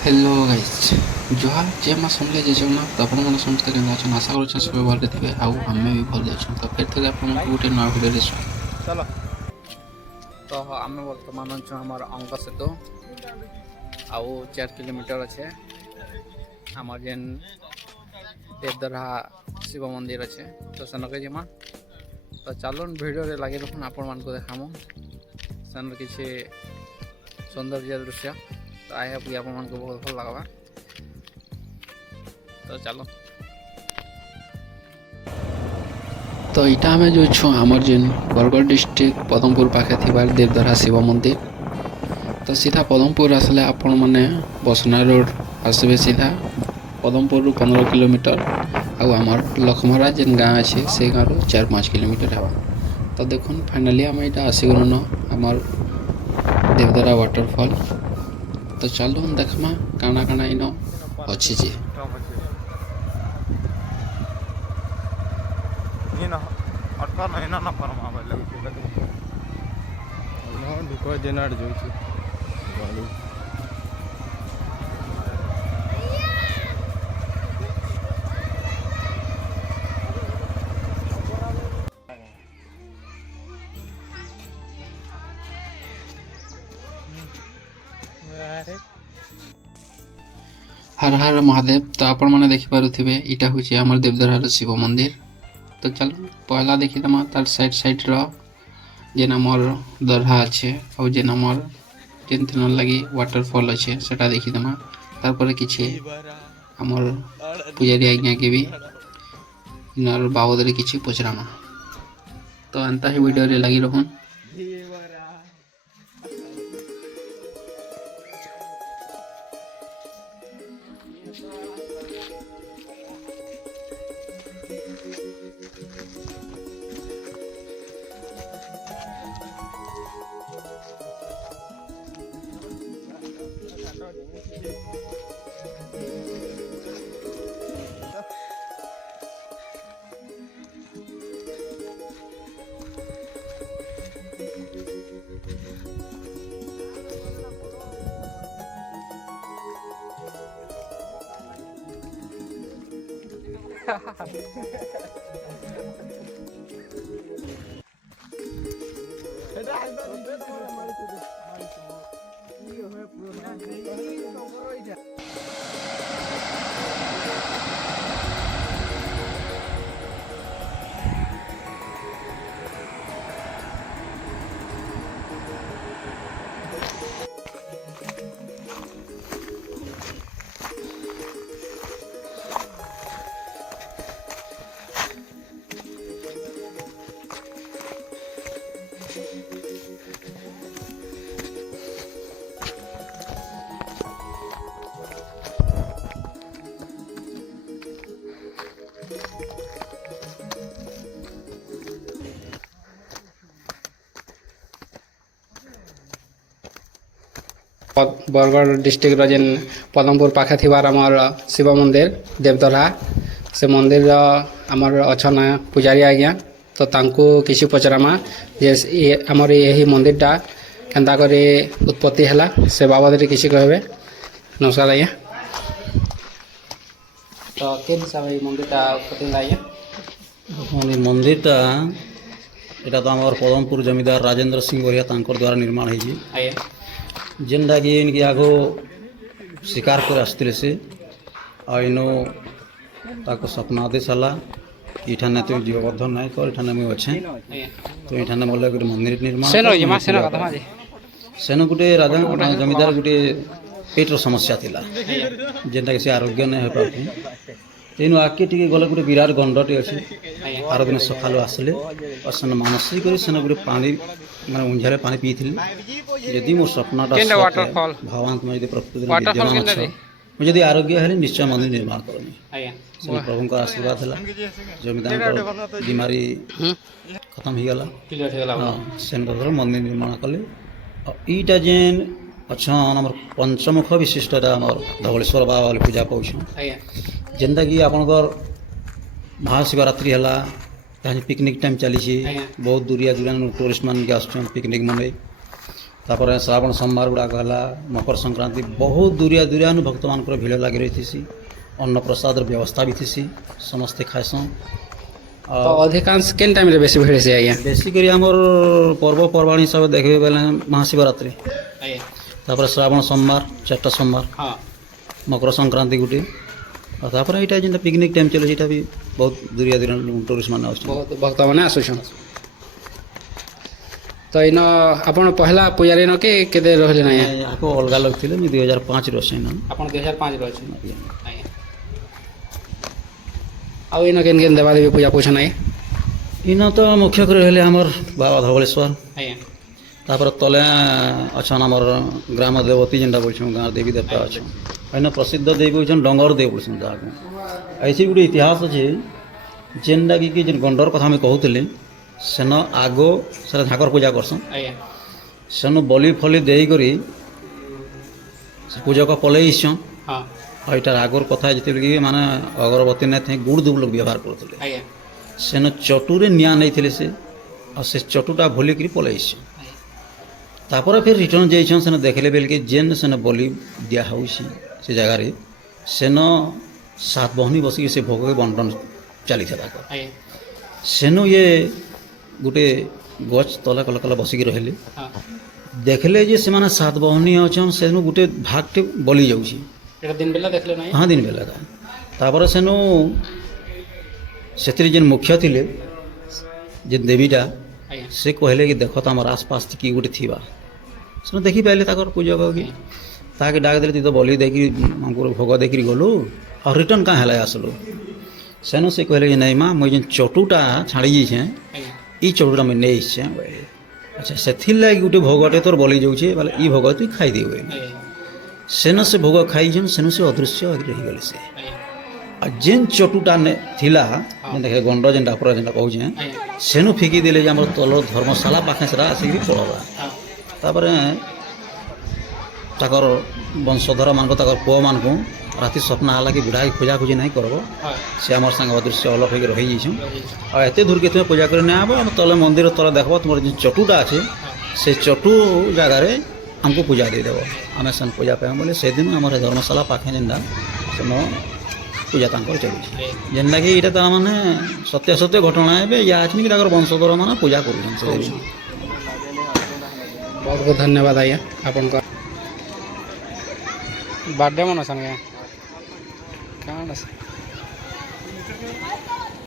Hello guys जुहार जे मां सुनले जे जगना तो अपन मन समझते के अच्छा आशा करू सब भल थे आउ हमें भी भल जाछन तो फिर थे अपन को गोटे नया वीडियो रे चलो तो आम बर्तमान अच्छे आम अंक सेतु आउ 4 किलोमीटर अच्छे आम जेन देवदरा शिव मंदिर अच्छे तो सेनके जिमा तो चलन भिडियो रे लगे रखुन आपण मान को देखामु सेन किसी सौंदर्य दृश्य तो आई होप आपण मान को बहुत भल लगवा तो चलो तो इटा में जो छु हमर जेन बरगढ़ डिस्ट्रिक्ट पदमपुर पाखे थिबार देवदरा शिव मंदिर तो सीधा पदमपुर आसले आपण माने बसना रोड आसबे सीधा पदमपुर रु 15 किलोमीटर आउ आमर लखमरा जेन गाँ अच्छे से गाँव रु 4-5 किलोमीटर है तो देखुन फाइनाली आम यहाँ आसीगलन आमर देवदरा वाटरफॉल तो चलो देखमा काना काना इन अच्छी जी हर हर महादेव तो आपण मैंने देखिपे इटा हूँ आम देवदरार शिव मंदिर तो चलो पहला देखीदमा तार साइड साइड जेन आमर दरहा अच्छे और जेन आमर जेन दिन लगी वाटरफॉल अच्छे सेटा देखीदमा तार किसी आमर पूजारी आज्ञा के भी इनार बाबद किसी पचरामा तो एंता ही वीडियो रे लगी रहून बरगढ़ डिस्ट्रिक्ट जेन पदमपुर पाखे थिबार आमर शिव मंदिर देवदरा से मंदिर आमर अच्छा पूजारी आज्ञा तो तांको किसी पचरामा जे आमर यही मंदिरटा केन्ता करी उत्पत्ति हैला से बाबद किसी कहबे। नमस्कार आज्ञा तो के हिसाब से मंदिरटा उत्पत्ति हैला आज्ञा मंदिरटा एटा तो आमर पदमपुर जमीदार राजेंद्र सिंह बरिया तांकर द्वारा निर्माण होइछि आज्ञा जेनटा कि इनकी आगो शिकार कर आसते से आइनो ताको स्वप्नादेश है इठाने तो जीवबद्ध ना कर इठाने मुझे अच्छे तो इठाने बोले गोटे मंदिर निर्माण सेन गोटे राजा जमीदार गोटे पेटर समस्या थिला जेनटा कि से आरोग्य नहीं हो पाती तेणु आगे टी गले गोटे विराट गंडटे अच्छे आर दिन सकाल आसले और सेन मानसिक सेन गोटे पानी मैं उंझारे पानी पी थी यदि मोर सपनाटा भगवान तुम यदि प्रकृति मुझे आरोग्य है निश्चय मंदिर निर्माण करनी प्रभु का आशीर्वाद है जमीदार बीमारी खत्म हो गला हाँ से मंदिर निर्माण कले ईटा जेन अच्छा आमर पंचमुख विशिष्ट आमर धवलेश्वर बाबा वाले पूजा पाऊँ जेनता कि आपणकर महाशिवरात्रि है कहीं पिकनिक टाइम चली बहुत दूरिया दूरिया टूरिस्ट मान के आस पिकनिक मनई ତାପରେ ଶ୍ରାବଣ ସୋମବାର ଗୁଡ଼ାକ ହେଲା ମକର ସଂକ୍ରାନ୍ତି ବହୁତ ଦୂରିଆ ଦୂରିଆନୁ ଭକ୍ତମାନଙ୍କର ଭିଡ଼ ଲାଗି ରହିଥିସି ଅନ୍ନପ୍ରସାଦର ବ୍ୟବସ୍ଥା ବି ଥିସି ସମସ୍ତେ ଖାଏସନ୍ ତ ଅଧିକାଂଶ କେନ୍ ଟାଇମ୍ରେ ବେଶୀ ଭିଡ଼ ହେସି ଆଜ୍ଞା? ବେଶୀ କରି ଆମର ପର୍ବପର୍ବାଣି ହିସାବରେ ଦେଖିବେ ବେଲେ ମହାଶିବରାତ୍ରି ଆଜ୍ଞା ତାପରେ ଶ୍ରାବଣ ସୋମବାର 4ଟା ସୋମବାର ହଁ ମକର ସଂକ୍ରାନ୍ତି ଗୁଟେ ଆଉ ତାପରେ ଏଇଟା ଯେନ୍ଟା ପିକନିକ୍ ଟାଇମ୍ ଚାଲୁଛି ଏଇଟା ବି ବହୁତ ଦୂରିଆ ଦୂରିଆ ଟୁରିଷ୍ଟମାନେ ଆସୁଛନ୍ତି ବହୁତ ଭକ୍ତମାନେ ଆସୁଛନ୍। ତ ଇନ ଆପଣ ପହିଲା ପୂଜାରୀ ନ କି କେତେ ରହିଲେ ନା ଆଜ୍ଞା? ଆକୁ ଅଲଗା ଲୋକ ଥିଲେ ମୁଁ 2005ରୁ ଅଛି ନା ଆପଣ 2005ରେ ଅଛନ୍ ଆଜ୍ଞା। ଆଉ ଇନ କେନ୍ କେନ୍ ଦେବାଦେବୀ ପୂଜା ପୁଛନ୍ ଆଜ୍ଞା? ଇନ ତ ମୁଖ୍ୟ କରି ରହିଲେ ଆମର ବାବା ଧବଳେଶ୍ୱର ଆଜ୍ଞା ତାପରେ ତଲେ ଅଛନ୍ ଆମର ଗ୍ରାମ ଦେବତୀ ଯେନ୍ଟା ବୋଲଛୁଁ ଗାଁ ଦେବୀ ଦେବତା ଅଛନ୍ ଏଇନ ପ୍ରସିଦ୍ଧ ଦେବୀ ହଉଛନ୍ ଡଙ୍ଗର ଦେବୀ ବୋଲଛନ୍ ଯାହାକୁ ଏଇଠି ଗୋଟେ ଇତିହାସ ଅଛି ଯେନ୍ଟାକି କି ଯେନ୍ ଗଣ୍ଡର କଥା ଆମେ କହୁଥିଲି ସେନ ଆଗ ସେଟା ଝାକର ପୂଜା କରସନ୍ ଆଜ୍ଞା ସେନୁ ବଲି ଫଲି ଦେଇକରି ସେ ପୂଜକ ପଲେଇ ଆସିଛନ୍ ହଁ ଆଉ ଏଇଟାର ଆଗର କଥା ଯେତେବେଳେ କି ମାନେ ଅଗରବତୀ ନାଇଁ ଥାଇ ଗୁଡ଼ ଦୁବ ଲୋକ ବ୍ୟବହାର କରୁଥିଲେ ଆଜ୍ଞା ସେନ ଚଟୁରେ ନିଆଁ ନେଇଥିଲେ ସେ ଆଉ ସେ ଚଟୁଟା ଭୁଲିକିରି ପଲେଇ ଆସିଛନ୍ ତାପରେ ଫେର୍ ରିଟର୍ନ ଯାଇଛନ୍ ସେନ ଦେଖିଲେ ବେଲକେ ଯେନ୍ ସେନ ବଲି ଦିଆ ହେଉଛି ସେ ଜାଗାରେ ସେନ ସାତ ଭଉଣୀ ବସିକି ସେ ଭୋଗକେ ବଣ୍ଟନ ଚାଲିଥିଲା ତାଙ୍କର ଆଜ୍ଞା ସେନୁ ଇଏ ଗୋଟେ ଗଛ ତଲେ କଲେ କଲେ ବସିକି ରହିଲେ ହଁ ଦେଖିଲେ ଯେ ସେମାନେ ସାତ ଭଉଣୀ ଅଛନ୍ ସେନୁ ଗୋଟେ ଭାଗଟେ ବଲି ଯାଉଛି ଏଇଟା ଦିନ ବେଲା ଦେଖିଲେ ନାହିଁ? ହଁ ଦିନ ବେଲାକା ତାପରେ ସେନୁ ସେଥିରେ ଯେନ୍ ମୁଖ୍ୟ ଥିଲେ ଯେନ୍ ଦେବୀଟା ଆଜ୍ଞା ସେ କହିଲେ କି ଦେଖ ତ ଆମର ଆସପାସ କି ଗୋଟେ ଥିବା ସେମାନେ ଦେଖିପାରିଲେ ତାଙ୍କର ପୂଜକ କି ତାକେ ଡାକ ଦେଲେ ତୁ ତ ବଲି ଦେଇକିରି ଆମକୁ ଭୋଗ ଦେଇକିରି ଗଲୁ ଆଉ ରିଟର୍ନ କାଁ ହେଲା ଆସିଲୁ ସେନୁ ସେ କହିଲେ କି ନାଇଁ ମା ମୁଇଁ ଯେନ୍ ଚଟୁଟା ଛାଡ଼ି ଯାଇଛେଁ ଆଜ୍ଞା ଇ ଚଟୁଟା ମୁଇଁ ନେଇ ଆସିଛେଁ ବୋଇଲେ ଆଚ୍ଛା ସେଥିର୍ଲାଗି ଗୋଟେ ଭୋଗଟେ ତୋର ବଲି ଯାଉଛେ ବୋଲେ ଇ ଭୋଗ ତୁଇ ଖାଇଦେ ବୋଇଲେ ଆଜ୍ଞା ସେନ ସେ ଭୋଗ ଖାଇଛନ୍ ସେନୁ ସେ ଅଦୃଶ୍ୟ ହେଇକି ରହିଗଲେ ସେ ଆଜ୍ଞା ଆଉ ଯେନ୍ ଚଟୁଟା ଥିଲା ଯେନ୍ଟା କି ଗଣ୍ଡ ଯେନ୍ଟା ପୁରା ଯେନ୍ଟା କହୁଛେଁ ଆଜ୍ଞା ସେନୁ ଫିକି ଦେଲେ ଯେ ଆମର ତଳ ଧର୍ମଶାଳା ପାଖେ ସେଟା ଆସିକିରି ପଳବା ହଁ ତାପରେ ତାଙ୍କର ବଂଶଧରମାନଙ୍କୁ ତାଙ୍କର ପୁଅମାନଙ୍କୁ ରାତି ସ୍ୱପ୍ନ ହେଲା କି ବୁଢ଼ାକି ଖୋଜାଖୋଜି ନାଇଁ କରବ ହଁ ସେ ଆମର ସାଙ୍ଗେ ଅଦୃଶ୍ୟ ଅଲପ ହେଇକି ରହିଯାଇଛନ୍ ରହିଯାଇଛି। ଆଉ ଏତେ ଦୂରକେ ତୁମେ ପୂଜା କରି ନାଇଁ ଆବ ଆମ ତଳେ ମନ୍ଦିର ତଳେ ଦେଖବ ତୁମର ଯେନ୍ ଚଟୁଟା ଅଛି ସେ ଚଟୁ ଜାଗାରେ ଆମକୁ ପୂଜା ଦେଇଦେବ ଆମେ ସେନ୍ ପୂଜା ପାଇମୁ ବୋଲେ ସେଦିନ ଆମର ଏ ଧର୍ମଶାଳା ପାଖେ ଯେନ୍ଟା ସେନ ପୂଜା ତାଙ୍କର ଚାଲୁଛି ଯେନ୍ଟାକି ଏଇଟା ତାର ମାନେ ସତ୍ୟ ସତ୍ୟ ଘଟଣା ଏବେ ଇହାଚିନି ତାଙ୍କର ବଂଶଧର ମାନେ ପୂଜା କରୁଛନ୍ ସେ ଦେବୀ ବହୁତ ବହୁତ ଧନ୍ୟବାଦ ଆଜ୍ଞା ଆପଣଙ୍କ ବାର୍ଥଡେ ମନାସନ୍ ଆଜ୍ଞା କାଣା